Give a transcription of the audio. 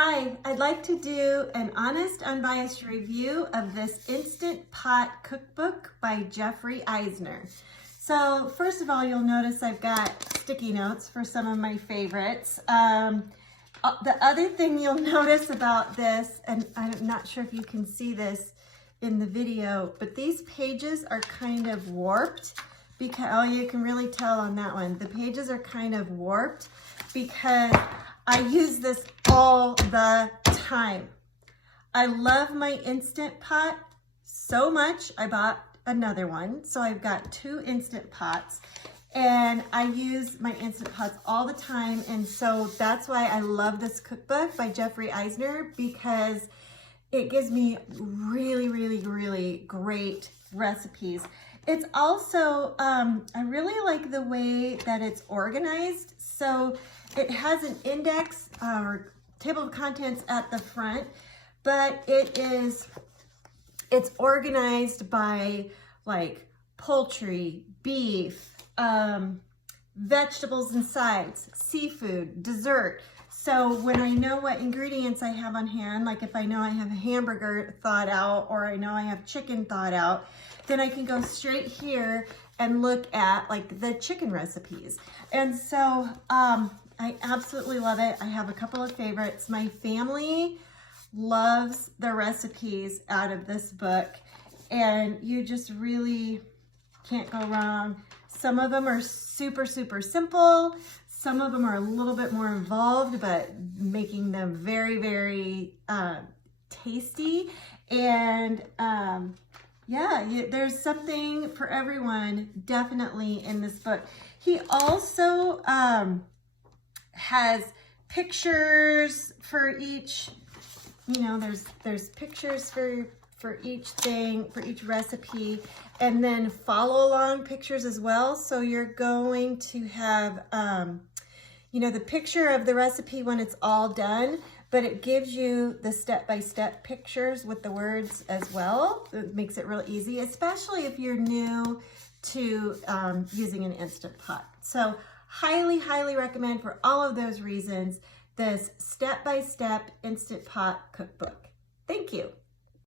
Hi, I'd like to do an honest, unbiased review of this Instant Pot Cookbook by Jeffrey Eisner. So first of all, you'll notice I've got sticky notes for some of my favorites. The other thing you'll notice about this, and I'm not sure if you can see this in the video, but these pages are kind of warped because, oh, you can really tell on that one. The pages are kind of warped because I use this all the time. I love my Instant Pot so much. I bought another one. So I've got 2 Instant Pots and I use my Instant Pots all the time. And so that's why I love this cookbook by Jeffrey Eisner, because it gives me really great recipes. It's also, I really like the way that it's organized. So it has an index or table of contents at the front, but it's organized by like poultry, beef, vegetables and sides, seafood, dessert. So when I know what ingredients I have on hand, like if I know I have a hamburger thawed out or I know I have chicken thawed out, then I can go straight here and look at like the chicken recipes. And so I absolutely love it. I have a couple of favorites. My family loves the recipes out of this book, and you just really can't go wrong. Some of them are super simple. Some of them are a little bit more involved, but making them very tasty. And yeah, there's something for everyone definitely in this book. He also has pictures for each, you know, there's pictures for each thing, for each recipe, and then follow along pictures as well. So you're going to have, you know, the picture of the recipe when it's all done, but it gives you the step-by-step pictures with the words as well. It makes it real easy, especially if you're new to using an Instant Pot. So highly recommend, for all of those reasons, this step-by-step Instant Pot cookbook. Thank you.